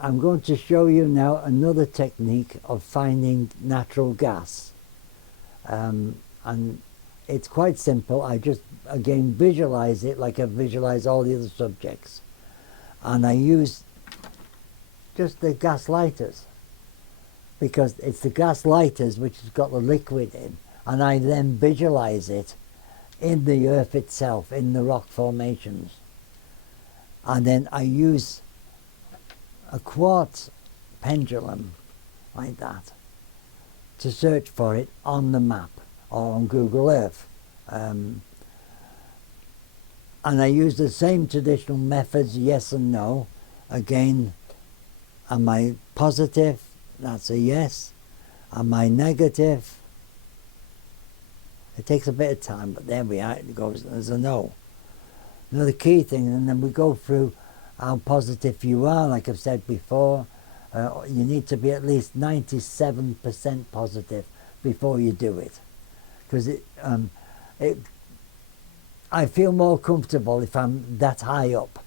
I'm going to show you now another technique of finding natural gas. And it's quite simple. I just, again, visualize it like I visualize all the other subjects. And I use just the gas lighters, because it's the gas lighters which has got the liquid in, and I then visualize it in the earth itself, in the rock formations. And then I use a quartz pendulum like that to search for it on the map or on Google Earth. And I use the same traditional methods, yes and no. Again, am I positive? That's a yes. Am I negative? It takes a bit of time, but there we are, it goes as a no. Now the key thing, and then we go through how positive you are, like I've said before. You need to be at least 97% positive before you do it. Because I feel more comfortable if I'm that high up.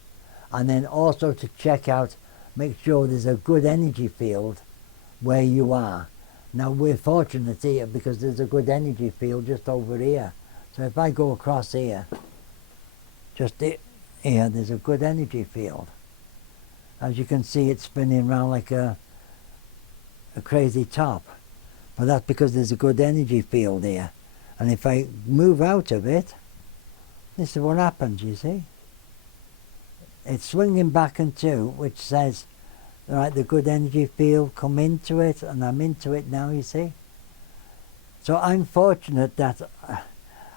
And then also to check out, make sure there's a good energy field where you are. Now we're fortunate here because there's a good energy field just over here. So if I go across here, just here, there's a good energy field. As you can see, it's spinning around like a crazy top. But that's because there's a good energy field here. And if I move out of it, this is what happens, you see. It's swinging back and to, which says, all right, the good energy field, come into it, and I'm into it now, you see. So I'm fortunate that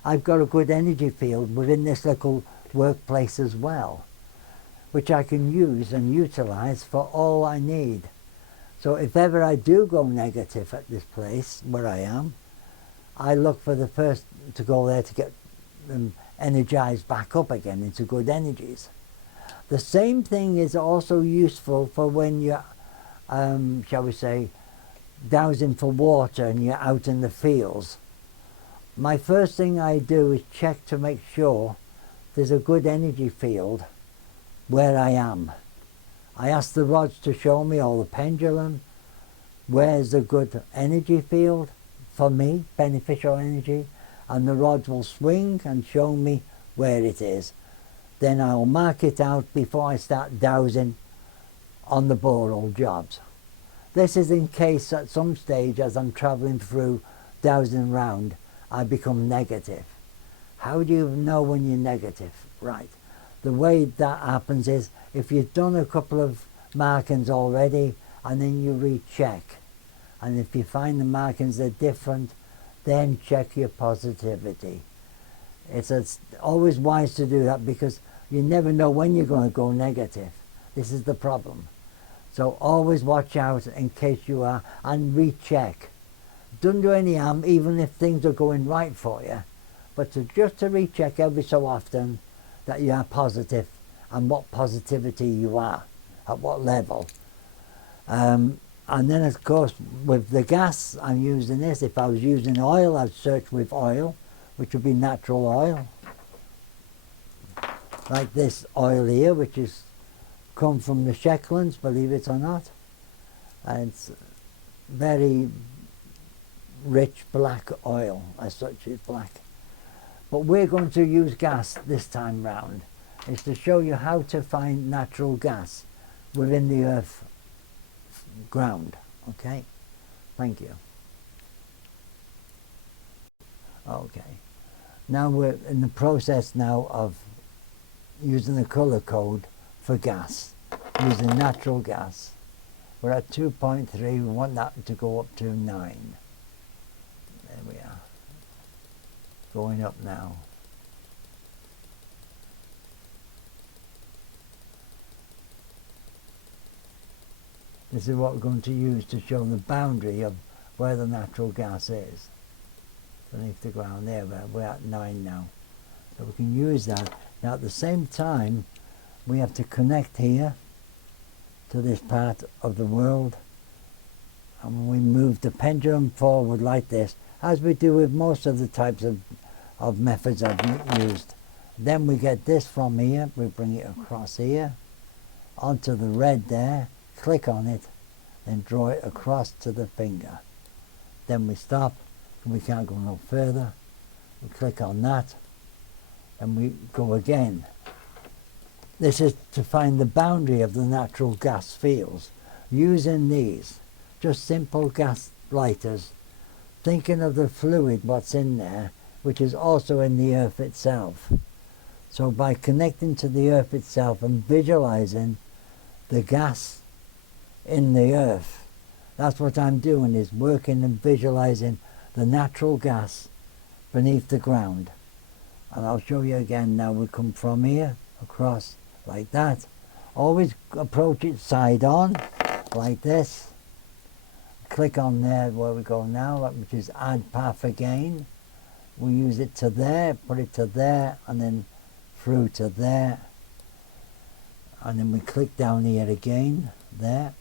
I've got a good energy field within this little workplace as well, which I can use and utilize for all I need. So if ever I do go negative at this place where I am, I look for the first to go there to get them energized back up again into good energies. The same thing is also useful for when you're, shall we say, dowsing for water and you're out in the fields. My first thing I do is check to make sure there's a good energy field where I am. I ask the rods to show me, or the pendulum, where's a good energy field for me, beneficial energy, and the rods will swing and show me where it is. Then I'll mark it out before I start dowsing on the borehole jobs. This is in case at some stage as I'm travelling through dowsing round, I become negative. How do you know when you're negative? Right. The way that happens is if you've done a couple of markings already and then you recheck, and if you find the markings are different, then check your positivity. It's always wise to do that because you never know when you're going to go negative. This is the problem. So always watch out in case you are, and recheck. Don't do any harm even if things are going right for you, but just to recheck every so often that you are positive and what positivity you are, at what level. And then of course with the gas I'm using this, if I was using oil I'd search with oil, which would be natural oil. Like this oil here, which is come from the Shetlands, believe it or not. And it's very rich black oil, as such it's black. But we're going to use gas this time round. It's to show you how to find natural gas within the earth ground. Okay, thank you. Okay, now we're in the process now of using the colour code for gas, using natural gas. We're at 2.3, we want that to go up to 9. There we are, going up now. This is what we're going to use to show the boundary of where the natural gas is. Beneath the ground there, we're at 9 now. So we can use that. Now at the same time, we have to connect here to this part of the world. And when we move the pendulum forward like this, as we do with most of the types of methods I've used, then we get this from here, we bring it across here, onto the red there, click on it, then draw it across to the finger. Then we stop, and we can't go no further. We click on that, and we go again. This is to find the boundary of the natural gas fields. Using these, just simple gas lighters, thinking of the fluid what's in there, which is also in the earth itself. So by connecting to the earth itself and visualizing the gas in the earth, that's what I'm doing, is working and visualizing the natural gas beneath the ground. And I'll show you again now. We come from here across like that. Always approach it side on like this. Click on there where we go now, which is add path again. We use it to there, put it to there, and then through to there, and then we click down here again, there.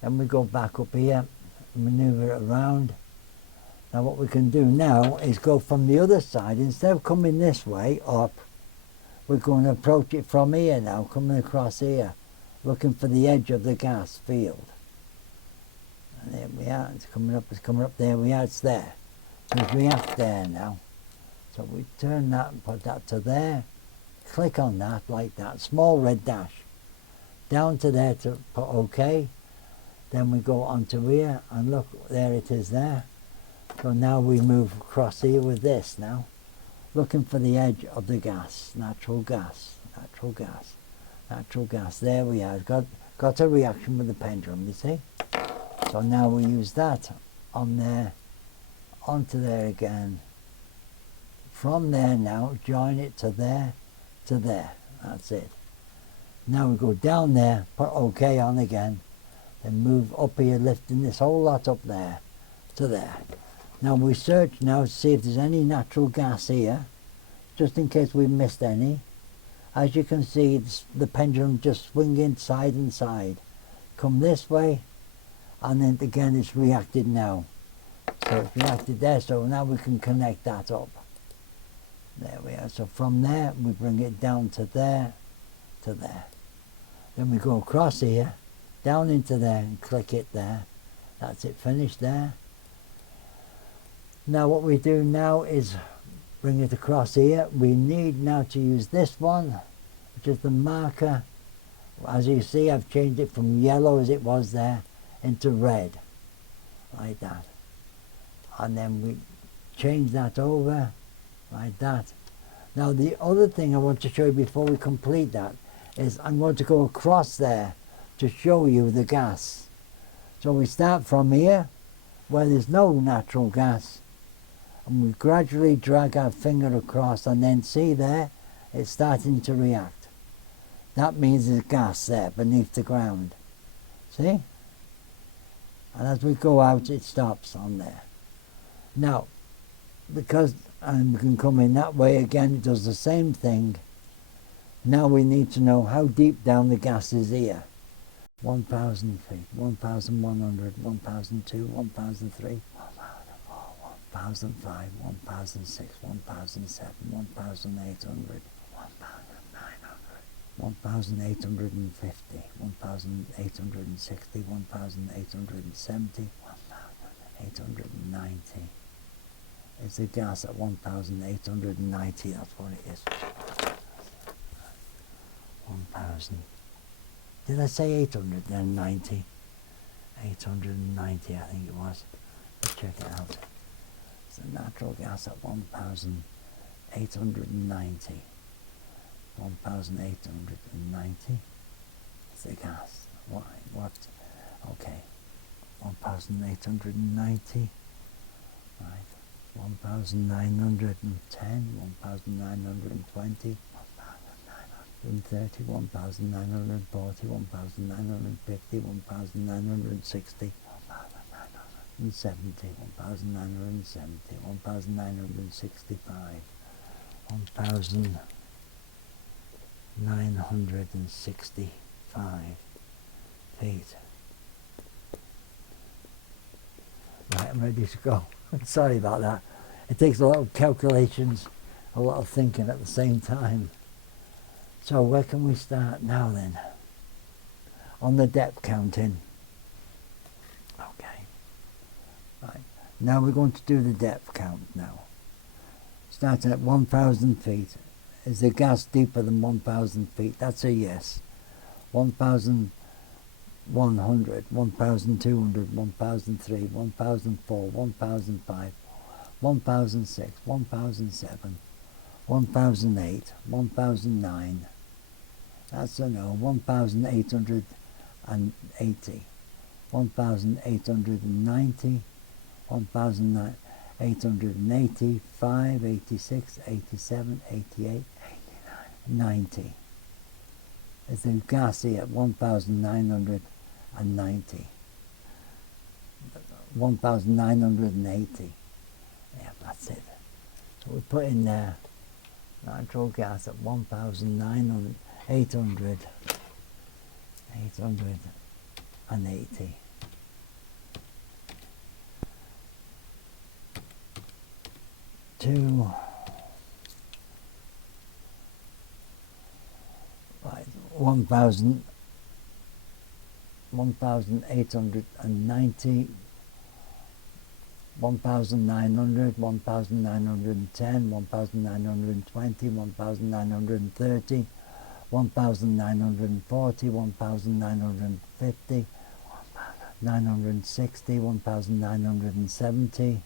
Then we go back up here, maneuver it around. Now what we can do now is go from the other side. Instead of coming this way up, we're going to approach it from here now, coming across here, looking for the edge of the gas field. And there we are, it's coming up, there we are, it's there. There's react there now. So we turn that and put that to there, click on that like that, small red dash, down to there to put OK. Then we go onto here and look, there it is there. So now we move across here with this now, looking for the edge of the gas, natural gas, natural gas, natural gas. There we are, got a reaction with the pendulum, you see. So now we use that on there, onto there again. From there now, join it to there, that's it. Now we go down there, put OK on again, then move up here, lifting this whole lot up there, to there. Now we search now to see if there's any natural gas here, just in case we've missed any. As you can see, the pendulum just swinging side and side. Come this way, and then again it's reacted now. So it's reacted there, so now we can connect that up. There we are. So from there we bring it down to there, to there. Then we go across here, down into there and click it there. That's it, finished there. Now what we do now is bring it across here. We need now to use this one, which is the marker. As you see, I've changed it from yellow as it was there into red, like that. And then we change that over like that. Now the other thing I want to show you before we complete that is I'm going to go across there to show you the gas. So we start from here where there's no natural gas, and we gradually drag our finger across, and then see there it's starting to react. That means there's gas there beneath the ground. See? And as we go out it stops on there. Now, because we can come in that way again, it does the same thing. Now we need to know how deep down the gas is here. 1,000 feet, 1,100, 1,002, 1,003, 1,005, 1,006, 1,007, 1,800, 1,850, 1,860, 1,870, 1,890. It's a gas at 1,890, that's what it is. 1,000. Did I say 800 then? 90? 890 I think it was. Let's check it out. It's a natural gas at 1,890. 1,890. It's a gas. Why? What? Okay. 1,890. Right. 1,910. 1,920. 1,930, 1,940, 1,950, 1,960, 1,970, 1,970, 1,965, 1,965 feet. Right, I'm ready to go. Sorry about that. It takes a lot of calculations, a lot of thinking at the same time. So where can we start now then? on the depth counting. Okay. Right. Now we're going to do the depth count now. Starting at 1,000 feet. Is the gas deeper than 1,000 feet? That's a yes. 1,100, 1,200, 1,003, 1,004, 1,005, 1,006, 1,007, 1,008, 1,009. That's a no. 1,880, 1,890, 1,885, 86, 87, 88, 90. Is the gas here at 1,990? 1,980. Yeah, that's it. So we put in there natural gas at 1,900, 880. To right, 1,890, 1,900, 1,910, 1,920, 1,930, 1,940, 1,950, 960, 1,970,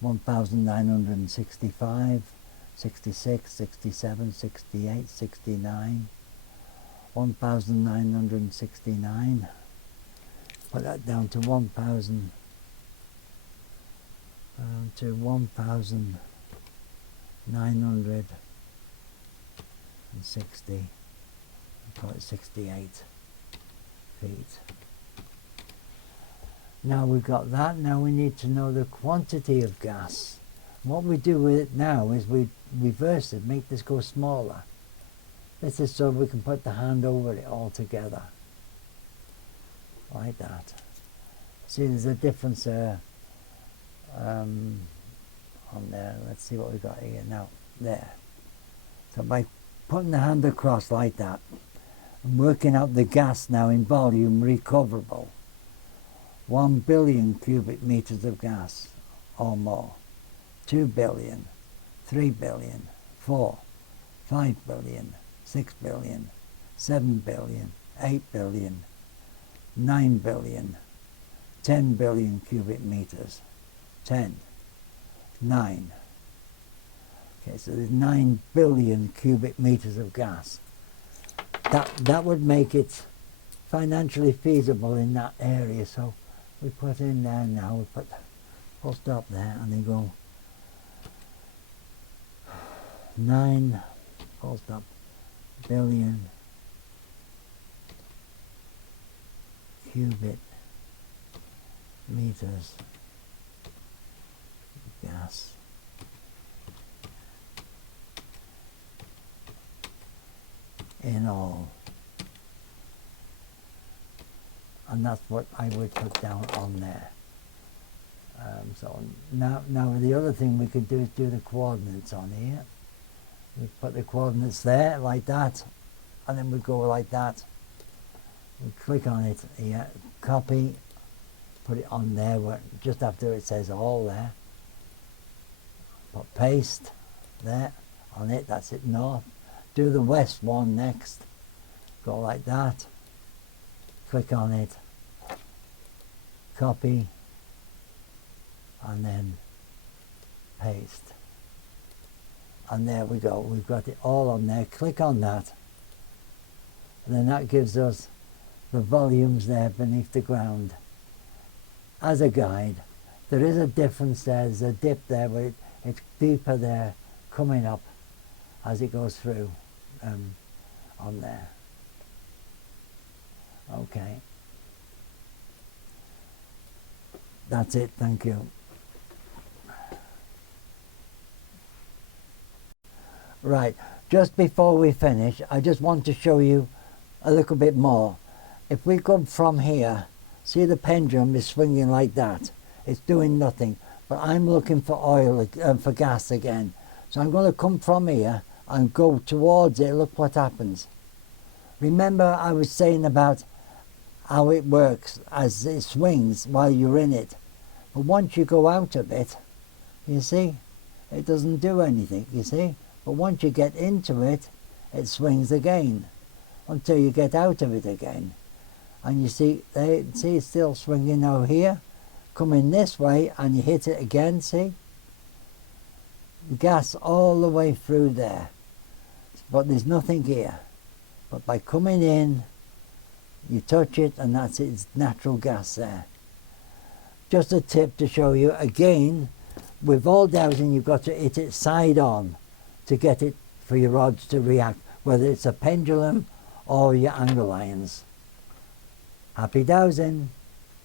1,965, 66, 67, 68, 69, 1,969. Put that down to 1,000. To 1,960, call it 68 feet. Now we've got that. Now we need to know the quantity of gas. What we do with it now is we reverse it, make this go smaller. This is so we can put the hand over it all together. Like that. See, there's a difference there. On there, let's see what we got here now. There. So by putting the hand across like that, I'm working out the gas now in volume recoverable. 1 billion cubic meters of gas or more. 2 billion, 3 billion, 4, 5 billion, 6 billion, 7 billion, 8 billion, 9 billion, 10 billion cubic meters. 10, 9. Okay, so there's 9 billion cubic meters of gas. That would make it financially feasible in that area. So we put in there now, we put full stop there, and then go 9 full stop billion cubic meters gas in all, and that's what I would put down on there. So now the other thing we could do is do the coordinates on here. We put the coordinates there like that, and then we go like that. We click on it here, copy, put it on there just after it says all there. Put paste there on it, that's it north. Do the west one next. Go like that. Click on it. Copy. And then paste. And there we go. We've got it all on there. Click on that. And then that gives us the volumes there beneath the ground. As a guide, there is a difference there. There's a dip there where it's deeper there coming up as it goes through on there. Okay. That's it. Thank you. Right. Just before we finish, I just want to show you a little bit more. If we come from here, see the pendulum is swinging like that. It's doing nothing. But I'm looking for oil, for gas again. So I'm going to come from here and go towards it. Look what happens. Remember I was saying about how it works as it swings while you're in it. But once you go out of it, you see, it doesn't do anything, you see. But once you get into it, it swings again until you get out of it again. And you see, see it's still swinging now here, coming this way, and you hit it again, see? Gas all the way through there. But there's nothing here. But by coming in, you touch it, and that's its natural gas there. Just a tip to show you, again, with all dowsing, you've got to hit it side on to get it for your rods to react, whether it's a pendulum or your angle irons. Happy dowsing!